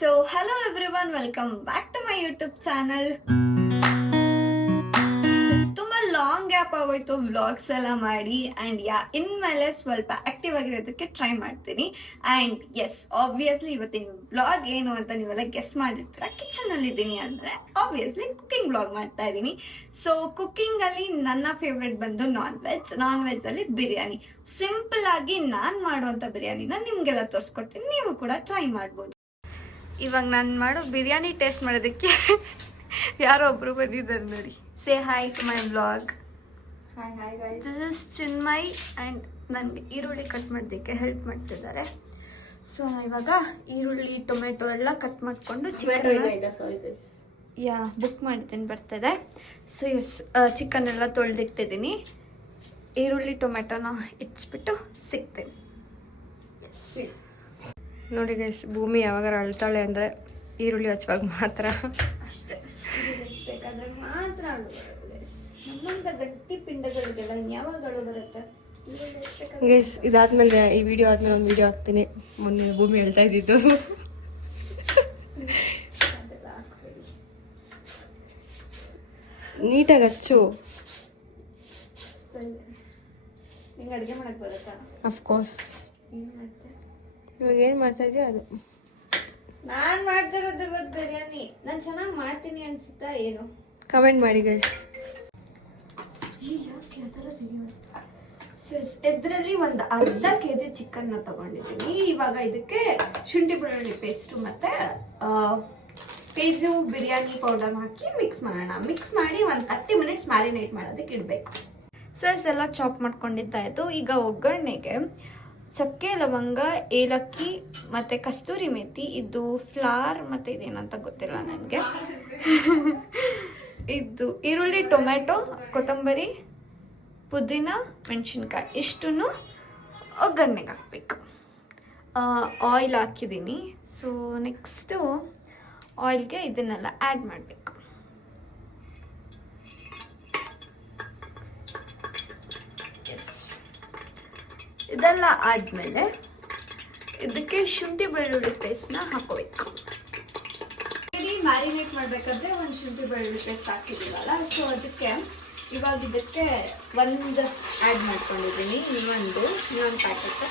So hello everyone, welcome back to my YouTube channel. ತುಂಬಾ long gap ಆಗೋಯ್ತು vlogs ಎಲ್ಲ ಮಾಡಿ ಅಂಡ್ ಇನ್ಮೇಲೆ ಸ್ವಲ್ಪ ಆಕ್ಟಿವ್ ಆಗಿರೋದಕ್ಕೆ ಟ್ರೈ ಮಾಡ್ತೀನಿ. ಅಂಡ್ ಎಸ್, ಆಬ್ವಿಯಸ್ಲಿ ಇವತ್ತಿನ ವ್ಲಾಗ್ ಏನು ಅಂತ ನೀವೆಲ್ಲ ಗೆಸ್ ಮಾಡಿರ್ತೀರ. ಕಿಚನ್ ಅಲ್ಲಿ ಇದ್ದೀನಿ ಅಂದ್ರೆ ಆಬ್ವಿಯಸ್ಲಿ ಕುಕಿಂಗ್ ವ್ಲಾಗ್ ಮಾಡ್ತಾ ಇದ್ದೀನಿ. ಸೊ ಕುಕಿಂಗ್ ಅಲ್ಲಿ ನನ್ನ ಫೇವ್ರೆಟ್ ಬಂದು ನಾನ್ ವೆಜ್ ಅಲ್ಲಿ ಬಿರಿಯಾನಿ. ಸಿಂಪಲ್ ಆಗಿ ನಾನ್ ಮಾಡುವಂತ ಬಿರಿಯಾನಿನ ನಿಮ್ಗೆಲ್ಲ ತೋರಿಸ್ಕೊಡ್ತೀನಿ, ನೀವು ಕೂಡ ಟ್ರೈ ಮಾಡ್ಬೋದು. ಇವಾಗ ನಾನು ಮಾಡೋ ಬಿರಿಯಾನಿ ಟೇಸ್ಟ್ ಮಾಡೋದಕ್ಕೆ ಯಾರೋ ಒಬ್ರು ಬಂದಿದ್ದಾರೆ ನೋಡಿ. Say hi to my vlog. Hi guys, this is Chinmay and ನನಗೆ ಈರುಳ್ಳಿ ಕಟ್ ಮಾಡೋದಕ್ಕೆ ಹೆಲ್ಪ್ ಮಾಡ್ತಿದ್ದಾರೆ. ಸೊ ನಾನು ಇವಾಗ ಈರುಳ್ಳಿ ಟೊಮೆಟೊ ಎಲ್ಲ ಕಟ್ ಮಾಡಿಕೊಂಡು ಬುಕ್ ಮಾಡ್ತೀನಿ, ಬರ್ತದೆ. ಸೊ ಎಸ್, ಚಿಕನ್ ಎಲ್ಲ ತೊಳೆದಿಟ್ಟಿದ್ದೀನಿ. ಈರುಳ್ಳಿ ಟೊಮೆಟೊನ ಇಚ್ಬಿಟ್ಟು ಸಿಗ್ತೀನಿ. ಎಸ್ ನೋಡಿ ಗೈಸ್, ಭೂಮಿ ಯಾವಾಗ ಅಳ್ತಾಳೆ ಅಂದರೆ ಈರುಳ್ಳಿ ಹಚ್ಚುವಾಗ ಮಾತ್ರ. ಅಷ್ಟೇ, ಬೇಕಾದ್ರೆ ಮಾತ್ರ ಅಳು ಬರೋದು ಗೈಸ್. ನಮ್ಮಂತ ಗಟ್ಟಿ ಪಿಂಡಗಳಿಗೆಲ್ಲ ಯಾವಾಗ ಅಳು ಬರುತ್ತೆ ಗೈಸ್. ಇದಾದ್ಮೇಲೆ ಈ ವಿಡಿಯೋ ಆದ್ಮೇಲೆ ಒಂದು ವಿಡಿಯೋ ಹಾಕ್ತೀನಿ. ಮೊನ್ನೆ ಭೂಮಿ ಹೇಳ್ತಾ ಇದ್ದಿದ್ದು. ನೀಟಾಗಿ ಹಚ್ಚು. ನಿಂಗೆ ಅಡುಗೆ ಮಾಡಕ್ ಬರುತ್ತಾ? ಅಫ್ಕೋರ್ಸ್. ಏನು ಮಾಡ್ತೆ ಇವಾಗ ಏನು ಮಾಡ್ತಾ ಇದೆಯಾ ಅದು. ನಾನು ಮಾಡ್ತಿರೋದು ಇವತ್ತು ಬಿರಿಯಾನಿ. ನಾನು ಚೆನ್ನಾಗಿ ಮಾಡ್ತೀನಿ ಅನ್ಸುತ್ತಾ ಏನು? ಕಮೆಂಟ್ ಮಾಡಿ ಗೈಸ್. ಇದರಲ್ಲಿ ಒಂದು ಅರ್ಧ ಕೆಜಿ ಚಿಕನ್ ತಗೊಂಡಿದ್ದೀನಿ. ಇವಾಗ ಇದಕ್ಕೆ ಶುಂಠಿ ಬೆಳ್ಳುಳ್ಳಿ ಪೇಸ್ಟು ಮತ್ತೆ ಪೇಜು ಬಿರಿಯಾನಿ ಪೌಡರ್ ಹಾಕಿ ಮಿಕ್ಸ್ ಮಾಡೋಣ. ಮಿಕ್ಸ್ ಮಾಡಿ ಒಂದು 30 ಮಿನಿಟ್ಸ್ ಮ್ಯಾರಿನೇಟ್ ಮಾಡೋದಕ್ಕೆ ಇಡಬೇಕು. ಸೊ ಎಲ್ಲ ಚಾಪ್ ಮಾಡ್ಕೊಂಡಿದ್ದಾಯಿತು. ಈಗ ಒಗ್ಗರಣೆಗೆ ಚಕ್ಕೆ, ಲವಂಗ, ಏಲಕ್ಕಿ ಮತ್ತು ಕಸ್ತೂರಿ ಮೇಥಿ, ಇದು ಫ್ಲಾರ್ ಮತ್ತು ಇದೇನಂತ ಗೊತ್ತಿಲ್ಲ ನನಗೆ. ಇದು ಈರುಳ್ಳಿ, ಟೊಮೆಟೊ, ಕೊತ್ತಂಬರಿ, ಪುದೀನ, ಮೆಣಸಿನ್ಕಾಯಿ ಇಷ್ಟನ್ನು ಒಗ್ಗರಣೆಗೆ ಹಾಕಬೇಕು. ಆಯಿಲ್ ಹಾಕಿದ್ದೀನಿ. ಸೊ ನೆಕ್ಸ್ಟು ಆಯಿಲ್ಗೆ ಇದನ್ನೆಲ್ಲ ಆ್ಯಡ್ ಮಾಡಬೇಕು. ಇದೆಲ್ಲ ಆದಮೇಲೆ ಇದಕ್ಕೆ ಶುಂಠಿ ಬೆಳ್ಳುಳ್ಳಿ ಪೇಸ್ಟ್ನ ಹಾಕೋಬೇಕು. ಮ್ಯಾರಿನೇಟ್ ಮಾಡಬೇಕಾದ್ರೆ ಒಂದು ಶುಂಠಿ ಬೆಳ್ಳುಳ್ಳಿ ಪೇಸ್ಟ್ ಹಾಕಿದ್ದೀವಲ್ಲ, ಸೊ ಅದಕ್ಕೆ ಇವಾಗ ಇದಕ್ಕೆ ಒಂದು ಆ್ಯಡ್ ಮಾಡ್ಕೊಂಡಿದ್ದೀನಿ. ಇನ್ನೊಂದು ಪ್ಯಾಕೆಟ್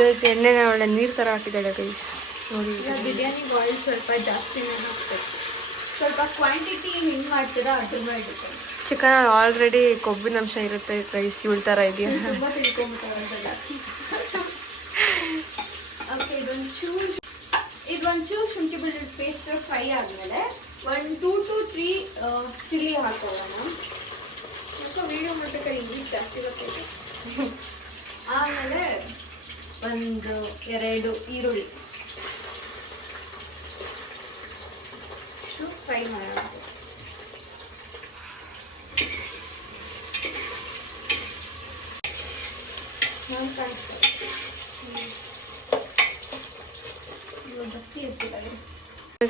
ಗೈಸ್, ಎಣ್ಣೆನ ಒಳ್ಳೆ ನೀರು ಥರ ಹಾಕಿದ್ದಾಳೆ ಗೈಸ್. ನೋಡಿ, ಬಿರಿಯಾನಿಗೆ ಆಯಿಲ್ ಸ್ವಲ್ಪ ಜಾಸ್ತಿನೇ ಹಾಕ್ಬೇಕು. ಸ್ವಲ್ಪ ಕ್ವಾಂಟಿಟಿ ಹೆಂಗೆ ಮಾಡ್ತೀರಾ ಅದ್ರ ಮೇಲೆ ಡಿಪೆಂಡ್. ಚಿಕನ್ ಆಲ್ರೆಡಿ ಕೊಬ್ಬಿನ ಅಂಶ ಇರುತ್ತೆ ಗೈಸ್, ಇವಳ ಥರ ಇದೆಯಾ? ತುಂಬ ತಿಳ್ಕೊಂಬಿಟ್ಟಾರೆ. ಓಕೆ, ಇದೊಂಚೂರು ಶುಂಠಿ ಬೆಳ್ಳುಳ್ಳಿ ಪೇಸ್ಟ್ ಫ್ರೈ ಆದಮೇಲೆ 1 2 to 3 ಚಿಲ್ಲಿ ಹಾಕೋಣ. ವಿಡಿಯೋ ಮಾಡ್ಬೇಕಾದ್ರೆ ಇಂಗ್ಲೀಷ್ ಜಾಸ್ತಿ ಗೊತ್ತೈತೆ. ಆಮೇಲೆ 1-2 ಈರುಳ್ಳಿ ಫ್ರೈ ಮಾಡೋಣ.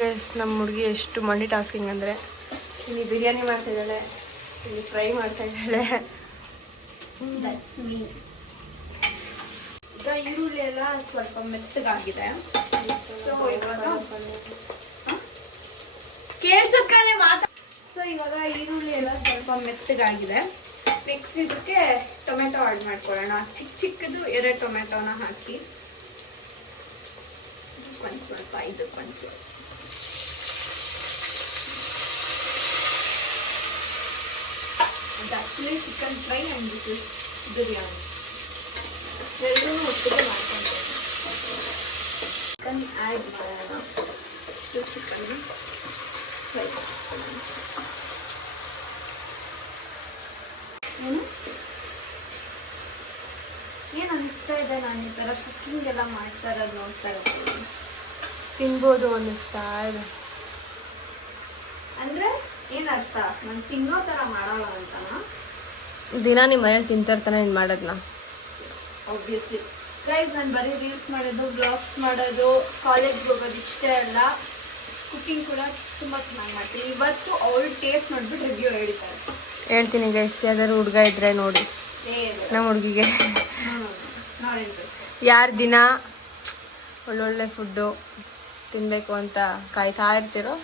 ಗೈಸ್, ನಮ್ಮ ಹುಡುಗಿ ಎಷ್ಟು ಮಲ್ಟಿ ಟಾಸ್ಕಿಂಗ್ ಅಂದರೆ, ಇಲ್ಲಿ ಬಿರಿಯಾನಿ ಮಾಡ್ತಾ ಇದ್ದಾಳೆ, ಇಲ್ಲಿ ಫ್ರೈ ಮಾಡ್ತಾ ಇದ್ದಾಳೆ. ಈಗ ಈರುಳ್ಳಿ ಎಲ್ಲ ಸ್ವಲ್ಪ ಮೆತ್ತಗಾಗಿದೆ. ಸೊ ಇವಾಗ ಈರುಳ್ಳಿ ಎಲ್ಲ ಸ್ವಲ್ಪ ಮೆತ್ತಗಾಗಿದೆ. ನೆಕ್ಸ್ಟ್ ಇದಕ್ಕೆ ಟೊಮೆಟೊ ಆಡ್ ಮಾಡ್ಕೊಳ್ಳೋಣ. ಚಿಕ್ಕದು 2 ಟೊಮೆಟೊನ ಹಾಕಿ ಸ್ವಲ್ಪ ಇದಕ್ಕೊಂದು ಸ್ವಲ್ಪ actually chicken fry and this is biryani. ಎಲ್ಲರೂ ಒಟ್ಟಿಗೆ ಮಾಡ್ಕೊಂಡ್ರೆ ಚಿಕನ್ ಆ್ಯಡ್ ಮಾಡೋಣ. ಚಿಕನ್ ಫ್ರೈ ಏನು ಅನಿಸ್ತಾ ಇದೆ? ನಾನು ಈ ಥರ ಕುಕ್ಕಿಂಗ್ ಎಲ್ಲ ಮಾಡ್ತಾ ಇರೋದು ನೋಡ್ತಾ ಇರೋದು. ತಿನ್ಬೋದು ಅನ್ನಿಸ್ತಾ ಇದೆ. ಅಂದರೆ ಏನರ್ಥ? ನಾನು ತಿನ್ನೋ ಥರ ಮಾಡಲ್ಲ ಅಂತನಾ? ದಿನ ನಿಮ್ಮ ಮನೇಲಿ ತಿಂತಿರ್ತಾನೆ ನೀನು ಮಾಡೋದನ್ನ. ಆಬ್ವಿಯಸ್ಲಿ ಗೈಸ್, ನಾನು ಬರೀ ರೀಲ್ಸ್ ಮಾಡೋದು, ಬ್ಲಾಗ್ಸ್ ಮಾಡೋದು, ಕಾಲೇಜ್ಗೆ ಹೋಗೋದು ಇಷ್ಟೇ ಅಲ್ಲ, ಕುಕ್ಕಿಂಗ್ ಕೂಡ ತುಂಬ ಚೆನ್ನಾಗಿ ಮಾಡ್ತೀನಿ. ಇವತ್ತು ಅವಳು ಟೇಸ್ಟ್ ನೋಡ್ಬಿಟ್ಟು ರಿವ್ಯೂ ಹೇಳ್ತೀನಿ ಗೈಸ್. ಯಾವ್ದಾದ್ರು ಹುಡುಗ ಇದ್ರೆ ನೋಡಿ ನಮ್ಮ ಹುಡುಗಿಗೆ. ಯಾರು ದಿನ ಒಳ್ಳೊಳ್ಳೆ ಫುಡ್ಡು ತಿನ್ನಬೇಕು ಅಂತ ಕಾಯ್ತಾ ಇರ್ತೀರೋ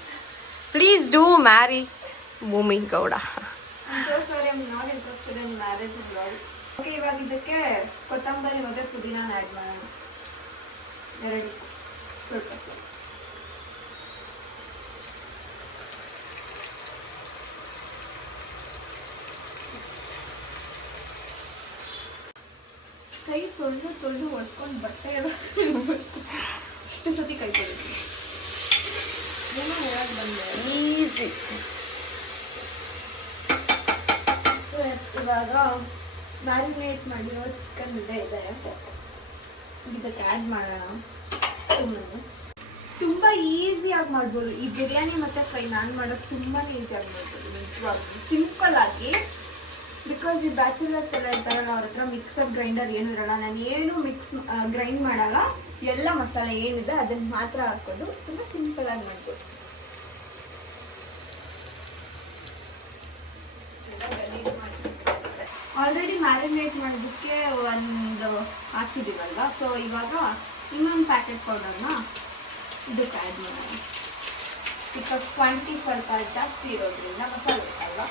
ಪ್ಲೀಸ್ ಡೂ ಮ್ಯಾರಿ ಭೂಮಿ ಗೌಡ. ಓಕೆ, ಇವಾಗ ಇದಕ್ಕೆ ಕೊತ್ತಂಬರಿ ಮತ್ತೆ ಪುದೀನ ಆ್ಯಡ್ ಮಾಡೋಣ. ಎರಡು ಸ್ವಲ್ಪ ಕೈ ತೊಳೆದು ಒಡ್ಕೊಂಡು ಬಟ್ಟೆ ಎಷ್ಟು ಸತಿ ಕೈ ತೊಳಿತೀನಿ. ಏನೋ ಹೇಳಕ್ ಬಂದೆ. ಈಸಿ. ಇವಾಗ ಮ್ಯಾರಿನೇಟ್ ಮಾಡಿರೋ ಚಿಕನ್ ಇದೆ ಇದಕ್ಕೆ ಆ್ಯಡ್ ಮಾಡೋಣ. ತುಂಬ ಈಸಿಯಾಗಿ ಮಾಡ್ಬೋದು ಈ ಬಿರಿಯಾನಿ ಮತ್ತು ಫ್ರೈ. ನಾನು ಮಾಡೋದು ತುಂಬಾ ಈಸಿಯಾಗಿ ಮಾಡ್ಬೋದು ನಿಜವಾಗ್ಲೂ, ಸಿಂಪಲ್ ಆಗಿ. ಬಿಕಾಸ್ ಈ ಬ್ಯಾಚುಲರ್ಸ್ ಎಲ್ಲ ಇರ್ತಾರಲ್ಲ, ಅವ್ರ ಹತ್ರ ಮಿಕ್ಸರ್ ಗ್ರೈಂಡರ್ ಏನೂ ಇರಲ್ಲ. ನಾನು ಏನು ಗ್ರೈಂಡ್ ಮಾಡಲ್ಲ, ಎಲ್ಲ ಮಸಾಲೆ ಏನಿದೆ ಅದನ್ನು ಮಾತ್ರ ಹಾಕೋದು. ತುಂಬ ಸಿಂಪಲ್ ಆಗಿ ಮಾಡ್ಬೋದು. ಆಲ್ರೆಡಿ ಮ್ಯಾರಿನೇಟ್ ಮಾಡೋದಕ್ಕೆ ಒಂದು ಹಾಕಿದ್ದೀವಲ್ವ, ಸೊ ಇವಾಗ ಇನ್ನೊಂದು ಪ್ಯಾಕೆಟ್ ಪೌಡರ್ನ ಇದಕ್ಕೆ ಆ್ಯಡ್ ಮಾಡೋಣ. ಬಿಕಾಸ್ ಕ್ವಾಂಟಿಟಿ ಸ್ವಲ್ಪ ಜಾಸ್ತಿ ಇರೋದ್ರಿಂದ ಮಸಾಲೆ ಅಲ್ವಾ.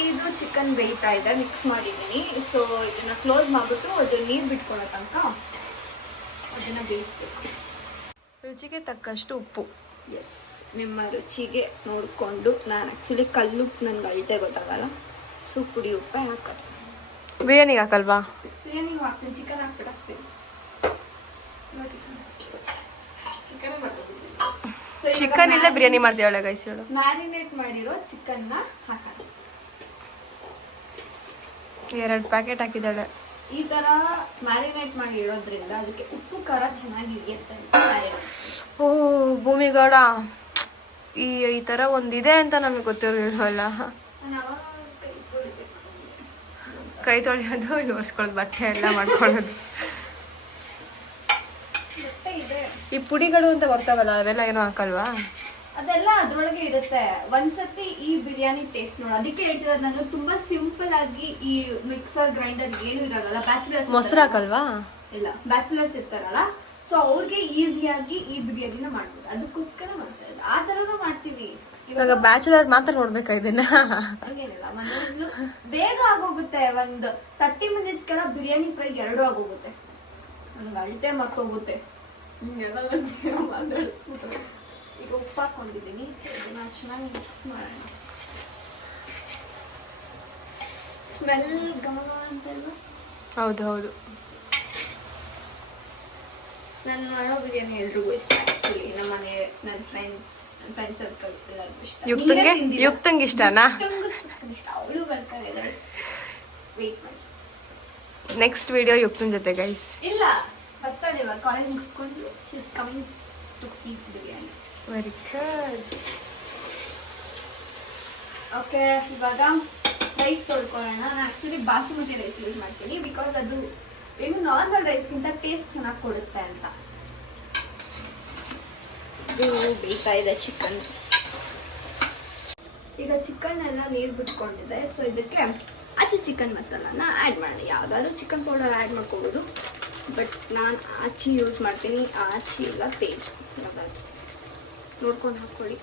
ಇದು ಚಿಕನ್ ಬೇಯ್ತಾ ಇದೆ, ಮಿಕ್ಸ್ ಮಾಡಿದ್ದೀನಿ. ಸೊ ಇದನ್ನ ಕ್ಲೋಸ್ ಮಾಡಿಬಿಟ್ಟು ಅದು ನೀರು ಬಿಟ್ಕೊಳ್ಳೋ ತನಕ ಅದನ್ನ ಬೇಯಿಸ್ಬೇಕು. ರುಚಿಗೆ ತಕ್ಕಷ್ಟು ಉಪ್ಪು. ಎಸ್, ನಿಮ್ಮ ರುಚಿಗೆ ನೋಡಿಕೊಂಡು. ನಾನು ಆ್ಯಕ್ಚುಲಿ ಕಲ್ಲುಪ್ಪು ನನಗೆ ಅಳತೆ ಗೊತ್ತಾಗಲ್ಲ, ಸೊ ಪುಡಿ ಉಪ್ಪೆ ಹಾಕೋದು. ಬಿರಿಯಾನಿಗೆ ಹಾಕಲ್ವಾ? ಬಿರಿಯಾನಿಗೆ ಹಾಕ್ತೀನಿ, ಚಿಕನ್ ಹಾಕ್ಬಿಟ್ಟು ಹಾಕ್ತೀನಿ. ಚಿಕನ್ ಇಲ್ಲ ಬಿರಿಯಾನಿ ಮಾಡ್ತೀವಳೆ ಗೈಸ್ ಹೇಳು. ಮ್ಯಾರಿನೇಟ್ ಮಾಡಿರೋ ಚಿಕನ್ನ ಹಾಕೋದು. 2 ಪ್ಯಾಕೆಟ್ ಹಾಕಿದ್ದಾಳೆ. ಈ ತರ ಮ್ಯಾರಿನೇಟ್ ಮಾಡಿ ಇಡೋದ್ರಿಂದ ಅದಕ್ಕೆ ಉಪ್ಪು ಖಾರ ಚೆನ್ನಾಗಿ ಹಿಡಿಯುತ್ತೆ. ಓ ಭೂಮಿಗೌಡ, ಈ ತರ ಒಂದಿದೆ ಅಂತ ನಮಗೆ ಗೊತ್ತಿರಲಿಲ್ಲ. ಕೈ ತೊಳೆಯೋದು, ಒರೆಸ್ಕೊಳ್ಳೋದು, ಬಟ್ಟೆ ಎಲ್ಲ ಮಾಡ್ಕೊಳ್ಳೋದು. ಈ ಪುಡಿಗಳು ಅಂತ ಬರ್ತಾವಲ್ಲ, ಅವೆಲ್ಲ ಏನೋ ಹಾಕಲ್ವಾ? ಅದೆಲ್ಲ ಅದ್ರೊಳಗೆ ಇರುತ್ತೆ. ಒಂದ್ಸತಿ ಈ ಬಿರಿಯಾನಿ ಟೇಸ್ಟ್ ನೋಡು. ಅದಕ್ಕೆ ಹೇಳ್ತಿರೋದು ನಾನು, ತುಂಬಾ ಸಿಂಪಲ್ ಆಗಿ. ಈ ಮಿಕ್ಸರ್ ಗ್ರೈಂಡರ್ ಏನು ಇರಲ್ಲ. ಬ್ಯಾಚುಲರ್ಸ್ ಮೊಸರು ಹಾಕಲ್ವಾ? ಇಲ್ಲ, ಬ್ಯಾಚುಲರ್ಸ್ ಇರ್ತಾರಲ್ಲ, ಸೊ ಅವ್ರಿಗೆ ಈಸಿಯಾಗಿ ಈ ಬಿರಿಯಾನಿನ ಮಾಡ್ಬೋದು. ಅದಕ್ಕೋಸ್ಕರ ಮಾಡ್ತಾ ಇದ್ದಾರೆ. ಆ ತರನು ಮಾಡ್ತೀವಿ. ಇವಾಗ ಬ್ಯಾಚುಲರ್ ಮಾತ್ರ ನೋಡ್ಬೇಕಾ ಇದನ್ನ? ಹಂಗೇನಿಲ್ಲ, ಒಂದು ಬೇಗ ಆಗೋಗುತ್ತೆ. ಒಂದು 30 ಮಿನಿಟ್ಸ್ಗೆಲ್ಲ ಬಿರಿಯಾನಿ ಫ್ರೈ 2 ಆಗೋಗುತ್ತೆ. ನನಗೆ ಅಳತೆ ಮರ್ತೋಗುತ್ತೆ. ಹಿಂಗೆಲ್ಲ ಮಾತಾಡಿಸ್ಬಿಟ್ಟು ಈಗ ಉಪ್ಪು ಹಾಕೊಂಡಿದ್ದೀನಿ. ಇದನ್ನ ಚೆನ್ನಾಗಿ ಮಿಕ್ಸ್ ಮಾಡೋಣ. ಸ್ಮೆಲ್ ಗಮ ಅಂತೆಲ್ಲ. ಹೌದು ಹೌದು. ನಾನು ಮಾಡೋ ಬಿರಿಯಾನಿ ಎಲ್ರಿಗೂ ಇಷ್ಟ. ಆಕ್ಚುಲಿ ನಮ್ಮ ಮನೆ, ನನ್ನ ಫ್ರೆಂಡ್ ಸರ್ಕಲ್ ಎಲ್ಲರಿಗೂ ಇಷ್ಟ. ಯುಕ್ತಂಗೆ ಇಷ್ಟನಾ? ಇಷ್ಟ. ಅವಳು ಬರ್ತಾರೆ. ವೇಟ್ ಮಾಡಿ, ನೆಕ್ಸ್ಟ್ ವಿಡಿಯೋ ಯುಕ್ತನ್ ಜೊತೆ ಗೈಸ್. ಇಲ್ಲ, ಬರ್ತಾಳೆ ಇವಾಗ ಕಾಲೇಜ್ ಮುಗಿಸ್ಕೊಂಡು. She is coming to eat biryani. Very good. Okay, ಇವಾಗ ರೈಸ್ ತೊಳ್ಕೊಳ್ಳೋಣ. ನಾನು ಆ್ಯಕ್ಚುಲಿ ಬಾಸುಮತಿ ರೈಸ್ ಯೂಸ್ ಮಾಡ್ತೀನಿ. ಬಿಕಾಸ್ ಅದು ಏನು ನಾರ್ಮಲ್ ರೈಸ್ಗಿಂತ ಟೇಸ್ಟ್ ಚೆನ್ನಾಗಿ ಕೊಡುತ್ತೆ ಅಂತ. ಇದು ಬೇಯ್ತಾ ಇದೆ ಚಿಕನ್. ಈಗ ಚಿಕನ್ ಎಲ್ಲ ನೀರು ಬಿಟ್ಕೊಂಡಿದೆ. ಸೊ ಇದಕ್ಕೆ ಆಚೆ ಚಿಕನ್ ಮಸಾಲಾನ ಆ್ಯಡ್ ಮಾಡೋಣ. ಯಾವುದಾದ್ರೂ ಚಿಕನ್ ಪೌಡರ್ ಆ್ಯಡ್ ಮಾಡ್ಕೋಬೋದು, ಬಟ್ ನಾನು ಆಚಿ ಯೂಸ್ ಮಾಡ್ತೀನಿ. ಆಚಿ ಇಲ್ಲ, ತೇಜ್ ಯಾವ್ದಾದ್ರು ನೋಡ್ಕೊಂಡು ಹಾಕ್ಕೊಳ್ಳಿ.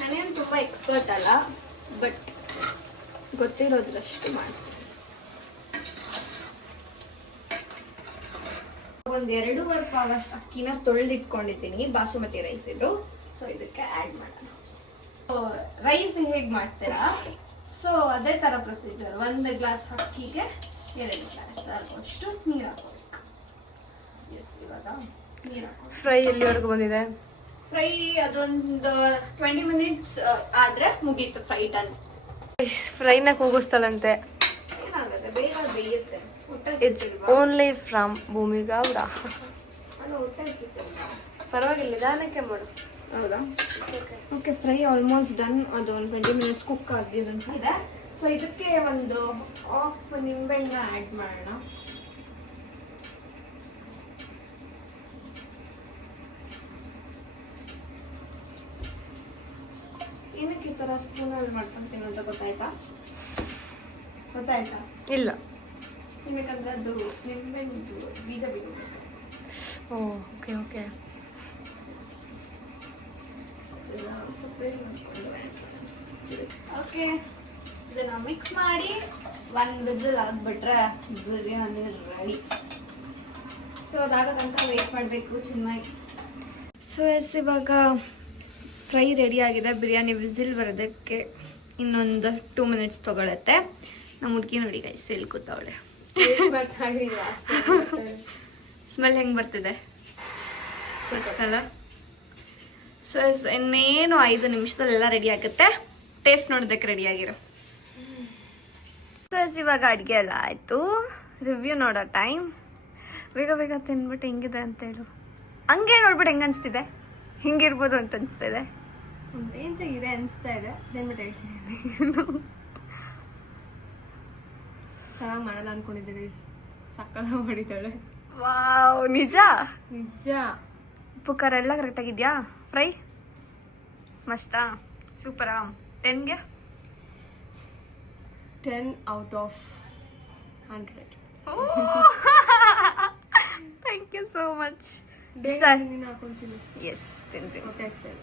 ನಾನೇನು ತುಂಬ ಎಕ್ಸ್ಪರ್ಟ್ ಅಲ್ಲ, ಬಟ್ ಗೊತ್ತಿರೋದ್ರಷ್ಟು ಮಾಡ್ತೀನಿ. ಒಂದು 2.5 ಪಾವಷ್ಟು ಅಕ್ಕಿನ ತೊಳೆದಿಟ್ಕೊಂಡಿದ್ದೀನಿ, ಬಾಸುಮತಿ ರೈಸ್ ಇದು. ಸೊ ಇದಕ್ಕೆ ಆ್ಯಡ್ ಮಾಡೋಣ. ರೈಸ್ ಹೇಗೆ ಮಾಡ್ತೀರಾ, ಸೊ ಅದೇ ಥರ ಪ್ರೊಸೀಜರ್. 1 ಗ್ಲಾಸ್ ಅಕ್ಕಿಗೆ 2 ಗ್ಲಾಸ್ ಆಗುವಷ್ಟು ನೀರು ಹಾಕೋಬೇಕು. ಎಸ್, ಇವಾಗ ನೀರು ಹಾಕೋಬೇಕು. ಫ್ರೈ ಎಲ್ಲಿವರೆಗೂ ಬಂದಿದೆ? ಫ್ರೈ ಅದೊಂದು 20 ಮಿನಿಟ್ಸ್ ಆದರೆ ಮುಗೀತು, ಫ್ರೈ ಡನ್. ಫ್ರೈನ ಕೂಗಿಸ್ತಾಳಂತೆ. ಏನಾಗುತ್ತೆ, ಬೇಗ ಬೇಯುತ್ತೆ. It's only from Bhoomigowda. ಪರವಾಗಿಲ್ಲ, ನಿಧಾನಕ್ಕೆ ಮಾಡು. ಹೌದಾ? Okay, fry almost done. ಅದು ಒಂದು 20 ಮಿನಿಟ್ಸ್ ಕುಕ್ ಆಗಿದಂತ ಇದೆ. ಸೊ ಇದಕ್ಕೆ ಒಂದು ಹಾಫ್ ನಿಂಬೆಹಣ್ಣು ಆ್ಯಡ್ ಮಾಡೋಣ. ಏನಕ್ಕೆ ಈ ಥರ ಸ್ಪೂನಲ್ಲಿ ಮಾಡ್ಕೊತೀನಿ ಅಂತ ಗೊತ್ತಾಯ್ತಾ? ಇಲ್ಲ. ಏನಕ್ಕಂದ್ರೆ ಅದು ನಿಂಬೆಹಣ್ಣು ಬೀಜ ಬಿಡಬೇಕು. Okay okay. ಸಪ್ರೇಟ್ ಮಾಡ್ಕೊಂಡು ಓಕೆ, ಇದನ್ನ ಮಿಕ್ಸ್ ಮಾಡಿ 1 ವಿಸಿಲ್ ಆಗ್ಬಿಟ್ರೆ ಬಿರಿಯಾನಿ ರೆಡಿ. ಸೊ ಅದಾಗ ತನಕ ವೇಟ್ ಮಾಡಬೇಕು ಚೆನ್ನಾಗಿ. ಸೊ ಎಸ್, ಇವಾಗ ಫ್ರೈ ರೆಡಿ ಆಗಿದೆ. ಬಿರಿಯಾನಿ ವಿಸಿಲ್ ಬರೋದಕ್ಕೆ ಇನ್ನೊಂದು 2 ಮಿನಿಟ್ಸ್ ತೊಗೊಳತ್ತೆ. ನಮ್ಮ ಹುಡುಗಿ ನೋಡಿ ಗೈಸ್ ಎಲ್ಲಿ ಕೂತವಳೆ. ಸ್ಮೆಲ್ ಹೆಂಗೆ ಬರ್ತಿದೆ ಗೊತ್ತಲ್ಲ? ಸೊ ಇನ್ನೇನು 5 ನಿಮಿಷದಲ್ಲೆಲ್ಲ ರೆಡಿ ಆಗುತ್ತೆ. ಟೇಸ್ಟ್ ನೋಡೋದಕ್ಕೆ ರೆಡಿ ಆಗಿರೋ. ಸೊ ಇವಾಗ ಅಡುಗೆ ಎಲ್ಲ ಆಯಿತು. ರಿವ್ಯೂ ನೋಡೋ ಟೈಮ್. ಬೇಗ ಬೇಗ ತಿನ್ಬಿಟ್ಟು ಹೆಂಗಿದೆ ಅಂತ ಹೇಳು. ಹಂಗೆ ನೋಡ್ಬಿಟ್ಟು ಹೆಂಗೆ ಅನಿಸ್ತಿದೆ? ಹಿಂಗಿರ್ಬೋದು ಅಂತ ಅನಿಸ್ತಿದೆ. ರೇಂಜಾಗಿದೆ ಅನಿಸ್ತಾ ಇದೆ. ತಿನ್ಬಿಟ್ಟು ಹೇಳ್ತೀನಿ. ಚೆನ್ನಾಗಿ ಮಾಡಲ್ಲ ಅನ್ಕೊಂಡಿದ್ದೆ ಗೈಸ್. ಸಕ್ಕತ್ತಾಗಿ ಮಾಡಿದ್ದಾಳೆ. ವಾವ್, ನಿಜ ನಿಜ. ಉಪ್ಪು ಖಾರ ಎಲ್ಲ ಕರೆಕ್ಟಾಗಿದೆಯಾ? ಫ್ರೈ ಮಸ್ತಾ? ಸೂಪರಾ? 10ಗೆ 10 out of 100. Thank you so much. ಬೇಗ ನೀನು ಹಾಕೊಳ್ತೀನಿ. ಎಸ್, ತಿಂತೀನಿ. ಹೊಟ್ಟೆ ಹಸ್ತಾ ಇದೆ.